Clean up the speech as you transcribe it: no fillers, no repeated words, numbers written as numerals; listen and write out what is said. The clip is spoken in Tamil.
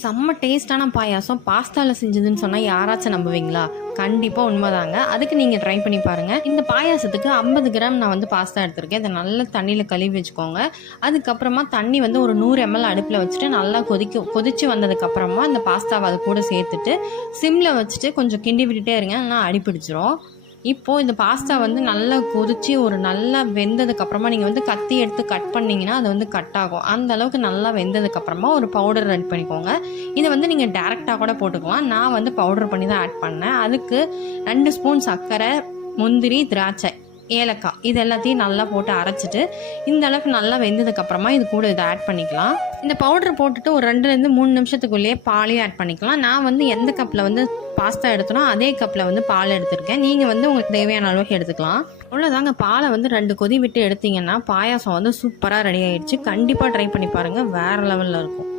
செம்ம டேஸ்ட்டான பாயாசம் பாஸ்தாவில் செஞ்சதுன்னு சொன்னால் யாராச்சும் நம்புவீங்களா? கண்டிப்பாக உண்மைதாங்க. அதுக்கு நீங்கள் ட்ரை பண்ணி பாருங்கள். இந்த பாயாசத்துக்கு 50 கிராம் நான் வந்து பாஸ்தா எடுத்திருக்கேன். இதை நல்லா தண்ணியில் கழுவி வச்சுக்கோங்க. அதுக்கப்புறமா தண்ணி வந்து ஒரு 100 ml அடுப்பில் வச்சுட்டு நல்லா கொதித்து வந்ததுக்கப்புறமா இந்த பாஸ்தாவை அது கூட சேர்த்துட்டு சிம்மில் வச்சுட்டு கொஞ்சம் கிண்டி விட்டுட்டே இருங்க, இல்லைனா அடிப்பிடிச்சிரும். இப்போது இந்த பாஸ்தா வந்து நல்லா கொதித்து ஒரு நல்லா வெந்ததுக்கப்புறமா நீங்கள் வந்து கத்தி எடுத்து கட் பண்ணிங்கன்னா அது வந்து கட் ஆகும். அந்த அளவுக்கு நல்லா வெந்ததுக்கப்புறமா ஒரு பவுடர் ரெடி பண்ணிக்கோங்க. இதை வந்து நீங்கள் டேரெக்டாக கூட போட்டுக்கலாம். நான் வந்து பவுடர் பண்ணி தான் ஆட் பண்ணேன். அதுக்கு 2 ஸ்பூன் சர்க்கரை, முந்திரி, திராட்சை, ஏலக்காய் இது எல்லாத்தையும் நல்லா போட்டு அரைச்சிட்டு இந்த அளவுக்கு நல்லா வெந்ததுக்கப்புறமா இது கூட இதை ஆட் பண்ணிக்கலாம். இந்த பவுடர் போட்டுட்டு ஒரு 2-3 நிமிஷத்துக்குள்ளேயே பாலையும் ஆட் பண்ணிக்கலாம். நான் வந்து எந்த கப்பில் வந்து பாஸ்தா எடுத்தனோ அதே கப்பில் வந்து பால் எடுத்திருக்கேன். நீங்கள் வந்து உங்களுக்கு தேவையான அளவுக்கு எடுத்துக்கலாம். அவ்வளோதாங்க. பாலை வந்து 2 கொதி விட்டு எடுத்திங்கன்னா பாயாசம் வந்து சூப்பராக ரெடி ஆகிடுச்சு. கண்டிப்பாக ட்ரை பண்ணி பாருங்கள், வேறு லெவலில் இருக்கும்.